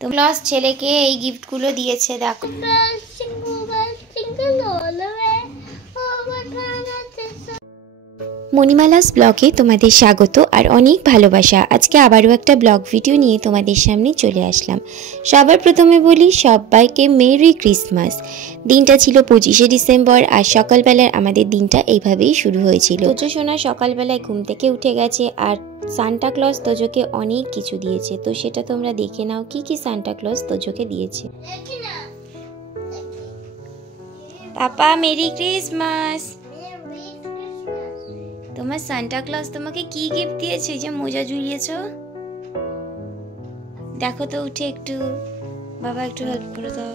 তো ক্লস ছেলেকে এই গিফটগুলো দিয়েছে দেখো। মণিমালাস ব্লগে তোমাদের স্বাগত আর অনেক ভালোবাসা। আজকে আবারও একটা ব্লগ ভিডিও নিয়ে তোমাদের সামনে চলে আসলাম। সবার প্রথমে বলি সবাইকে মেরি ক্রিসমাস। দিনটা ছিল 25শে ডিসেম্বর আর সকালবেলার আমাদের দিনটা এইভাবেই শুরু হয়েছিল। তোজো সোনা সকালবেলায় ঘুম থেকে উঠে গেছে আর সান্টা ক্লজ তোজোকে অনেক কিছু দিয়েছে। তো সেটা তোমরা দেখে নাও কি কি সান্টা ক্লজ তোজোকে দিয়েছে। পাপা মেরি ক্রিসমাস। তোমার সান্টা ক্লজ তোমাকে কি গিফট দিয়েছে যে মোজা ঝুলিয়েছো? দেখো তো উঠে একটু, বাবা একটু হেল্প করে দাও।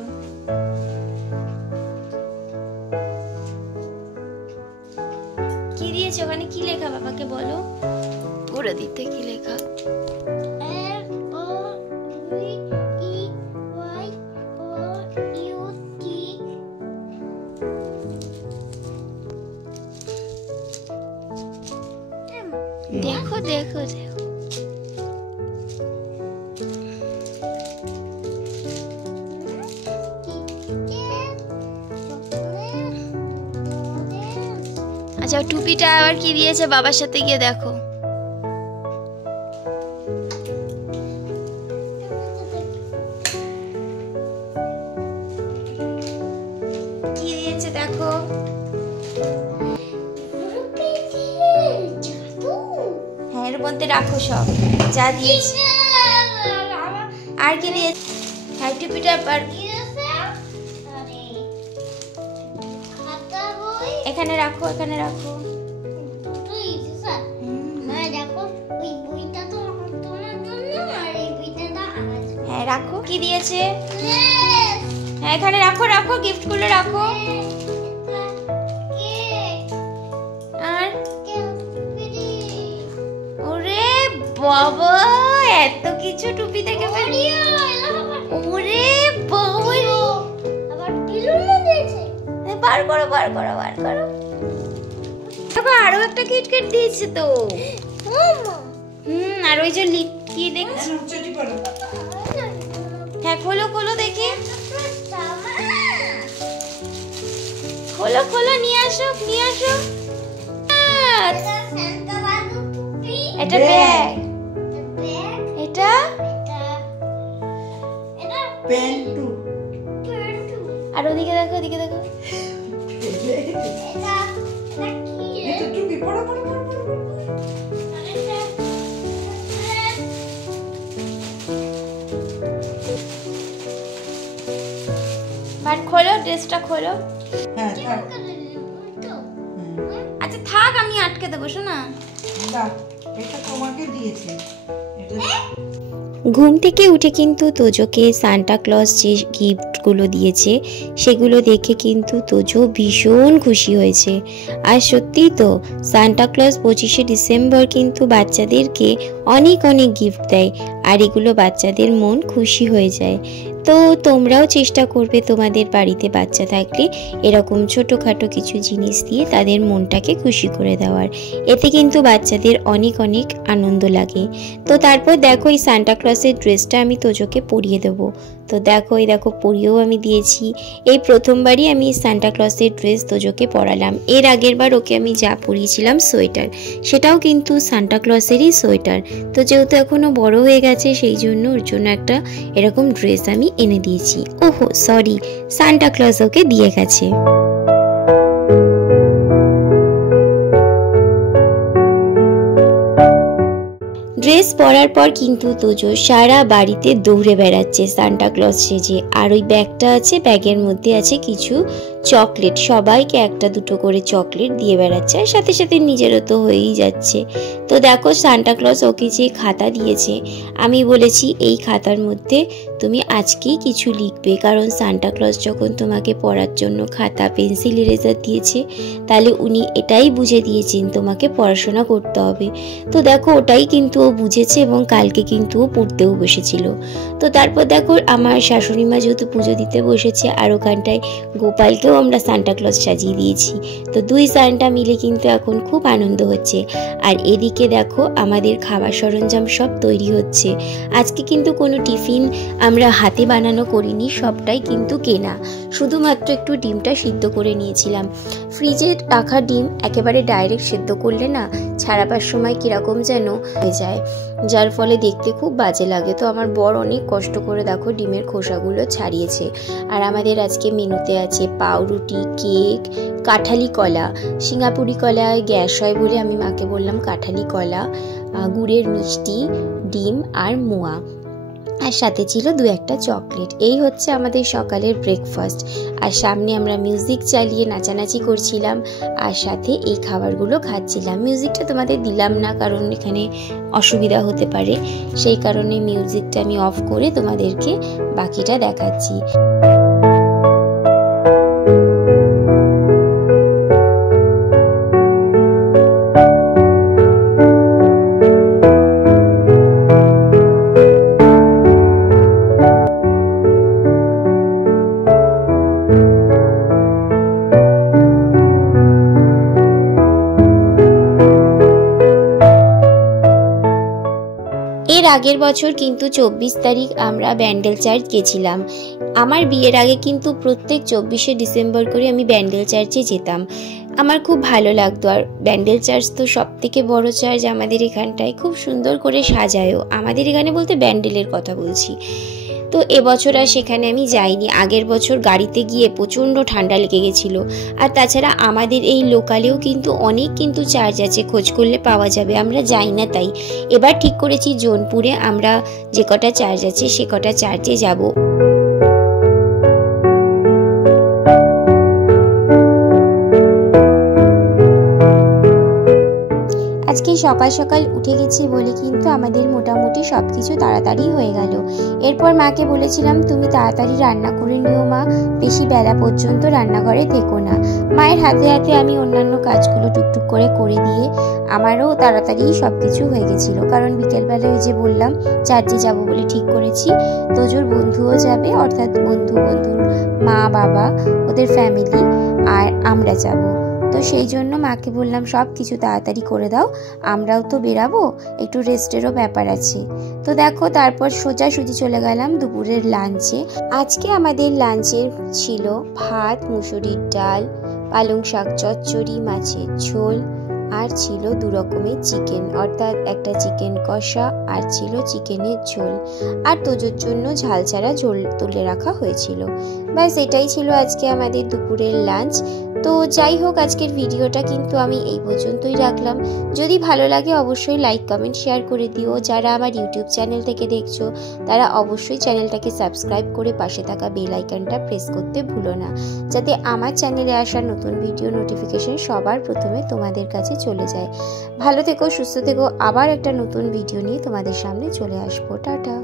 কি দিয়েছে ওখানে? কি লেখা বাবাকে বলো, পড়ে দিতে কি লেখা? দেখো দেখো দেখো, আচ্ছা টুপিটা আবার কি দিয়েছে বাবার সাথে গিয়ে দেখো। কি দিয়েছে দেখো। হ্যাঁ এর মধ্যে রাখো সব যা দিয়েছে। আর কি দিয়েছে? হ্যাঁ টুপিটা এখানে রাখো, এখানে রাখো। হ্যাঁ রাখো। কি দিয়েছে? হ্যাঁ এখানে রাখো রাখো, গিফট গুলো রাখো। আর ওরে বাবা এত কিছু টুপি থেকে ওরে বাবা, আবার বেলুনও দিয়েছে। বার করো বার করো বার করো। বাবা আরো একটা কিটক্যাট দিয়েছে তো। আর ওই যে কি দেখছি। হ্যাঁ খোলো খোলো দেখি, খোলো খোলো, নিয়ে আসো নিয়ে আসো। এটা ব্যাগ, এটা আর ওদিকে দেখো, ওদিকে দেখো। খোলো ড্রেসটা খোলো। আচ্ছা থাক আমি আটকে দেবো শোনা। ঘুম থেকে উঠে কিন্তু তোজোকে সান্টা ক্লজ যে গিফটগুলো দিয়েছে সেগুলো দেখে কিন্তু তোজো ভীষণ খুশি হয়েছে। আর সত্যিই তো সান্টা ক্লজ 25শে ডিসেম্বর কিন্তু বাচ্চাদেরকে অনেক অনেক গিফট দেয় আর এগুলো বাচ্চাদের মন খুশি হয়ে যায়। তো তোমরাও চেষ্টা করবে তোমাদের বাড়িতে বাচ্চা থাকলে এরকম ছোটোখাটো কিছু জিনিস দিয়ে তাদের মনটাকে খুশি করে দেওয়ার। এতে কিন্তু বাচ্চাদের অনেক অনেক আনন্দ লাগে। তো তারপর দেখো এই সান্টা ক্লজের ড্রেসটা আমি তোজোকে পরিয়ে দেবো। তো দেখো এই দেখো পরিয়েও আমি দিয়েছি। এই প্রথমবারই আমি সান্টা ক্লজের ড্রেস তোজোকে পরালাম। এর আগের বার ওকে আমি যা পরিয়েছিলাম সোয়েটার, সেটাও কিন্তু সান্টা ক্লজেরই সোয়েটার। তো যেহেতু এখনও বড় হয়ে গেছে সেই জন্য ওর জন্য একটা এরকম ড্রেস আমি এনে দিয়েছি। ওহো সরি, সান্টা ক্লজ ওকে দিয়ে গেছে। ড্রেস পরার পর কিন্তু তোজো সারা বাড়িতে দৌড়ে বেড়াচ্ছে সান্টা ক্লজ সেজে। আর ওই ব্যাগটা আছে, ব্যাগের মধ্যে আছে কিছু চকলেট, সবাইকে একটা দুটো করে চকলেট দিয়ে বেড়াচ্ছে আর সাথে সাথে নিজেরও তো হয়েই যাচ্ছে। তো দেখো সান্টা ক্লজ ওকে যে খাতা দিয়েছে, আমি বলেছি এই খাতার মধ্যে তুমি আজকেই কিছু লিখবে, কারণ সান্টা ক্লজ যখন তোমাকে পড়ার জন্য খাতা পেন্সিল ইরেজার দিয়েছে তাহলে উনি এটাই বুঝে দিয়েছেন তোমাকে পড়াশোনা করতে হবে। তো দেখো ওটাই কিন্তু ও বুঝেছে এবং কালকে কিন্তু ও পড়তেও বসেছিল। তো তারপর দেখো আমার শাশুড়ি মা যেহেতু পুজো দিতে বসেছে আর ওখানটায় গোপালকে মাকেও আমরা সান্টা ক্লজ সাজিয়ে দিয়েছি। তো দুই সান্টা মিলে কিন্তু এখন খুব আনন্দ হচ্ছে। আর এদিকে দেখো আমাদের খাবার সরঞ্জাম সব তৈরি হচ্ছে। আজকে কিন্তু কোনো টিফিন আমরা হাতে বানানো করিনি, সবটাই কিন্তু কেনা। শুধুমাত্র একটু ডিমটা সিদ্ধ করে নিয়েছিলাম। ফ্রিজে রাখা ডিম একেবারে ডাইরেক্ট সিদ্ধ করলে না ছাড়াবার সময় কিরকম যেন হয়ে যায়, যার ফলে দেখতে খুব বাজে লাগে। তো আমার বর অনেক কষ্ট করে দেখো ডিমের খোসাগুলো ছাড়িয়েছে। আর আমাদের আজকে মেনুতে আছে পাউরুটি, কেক, কাঁঠালি কলা। সিঙ্গাপুরি কলা গ্যাস হয় বলে আমি মাকে বললাম কাঁঠালি কলা, গুড়ের মিষ্টি, ডিম আর মোয়া, আর সাথে ছিল 2-1টা চকলেট। এই হচ্ছে আমাদের সকালের ব্রেকফাস্ট। আর সামনে আমরা মিউজিক চালিয়ে নাচানাচি করছিলাম আর সাথে এই খাবারগুলো খাচ্ছিলাম। মিউজিকটা তোমাদের দিলাম না কারণ এখানে অসুবিধা হতে পারে, সেই কারণে মিউজিকটা আমি অফ করে তোমাদেরকে বাকিটা দেখাচ্ছি। এর আগের বছর কিন্তু 24 তারিখ আমরা ব্যান্ডেল চার্চ গেছিলাম। আমার বিয়ের আগে কিন্তু প্রত্যেক 24শে ডিসেম্বর করে আমি ব্যান্ডেল চার্চে যেতাম। আমার খুব ভালো লাগতো। আর ব্যান্ডেল চার্চ তো সব থেকে বড় চার্চ আমাদের এখানটায়, খুব সুন্দর করে সাজায়ও। আমাদের এখানে বলতে ব্যান্ডেলের কথা বলছি। তো এবছর আর সেখানে আমি যাইনি। আগের বছর গাড়িতে গিয়ে প্রচণ্ড ঠান্ডা লেগে গেছিলো। আর তাছাড়া আমাদের এই লোকালেও কিন্তু অনেক কিন্তু চার্চ আছে, খোঁজ করলে পাওয়া যাবে, আমরা যাই না। তাই এবার ঠিক করেছি জোনপুরে আমরা যে কটা চার্চ আছে সে কটা চার্চে যাব। আজকে সকাল সকাল উঠে গেছি বলে কিন্তু আমাদের মোটামুটি সব কিছু তাড়াতাড়ি হয়ে গেল। এরপর মাকে বলেছিলাম তুমি তাড়াতাড়ি রান্না করে নিও মা, বেশি বেলা পর্যন্ত রান্নাঘরে থেকো না। মায়ের হাতে হাতে আমি অন্যান্য কাজগুলো টুকটুক করে দিয়ে আমারও তাড়াতাড়ি সব কিছু হয়ে গেছিলো। কারণ বিকেলবেলায় ওই যে বললাম চার্চে যাব বলে ঠিক করেছি। তোজোর বন্ধুও যাবে, অর্থাৎ বন্ধুর মা বাবা ওদের ফ্যামিলি আর আমরা যাব। তো সেই জন্য মাকে বললাম সব কিছু তাড়াতাড়ি করে দাও, আমরাও তো বেরাবো, একটু রেস্টেরও ব্যাপার আছে। তো দেখো তারপর সোজাসুজি চলে গেলাম দুপুরের লাঞ্চে। আজকে আমাদের লাঞ্চে ছিল ভাত, মুসুরির ডাল, পালং শাক চচ্চড়ি, মাছের ঝোল, আর ছিল 2 রকমের চিকেন, অর্থাৎ একটা চিকেন কষা আর ছিল চিকেনের ঝোল। আর তোজোর জন্য ঝাল ছাড়া ঝোল তুলে রাখা হয়েছিল। ব্যাস এটাই ছিল আজকে আমাদের দুপুরের লাঞ্চ। তো যাই হোক আজকের ভিডিওটা কিন্তু আমি এই পর্যন্তই রাখলাম। যদি ভালো লাগে অবশ্যই লাইক কমেন্ট শেয়ার করে দিও। যারা আমার ইউটিউব চ্যানেল থেকে দেখছো তারা অবশ্যই চ্যানেলটাকে সাবস্ক্রাইব করে পাশে থাকা বেল আইকনটা প্রেস করতে ভুলো না, যাতে আমার চ্যানেলে আসা নতুন ভিডিও নোটিফিকেশন সবার প্রথমে তোমাদের কাছে চলে যায়। ভালো থেকো, সুস্থ থেকো, আবার একটা নতুন ভিডিও নিয়ে তোমাদের সামনে চলে আসবো। টাটা।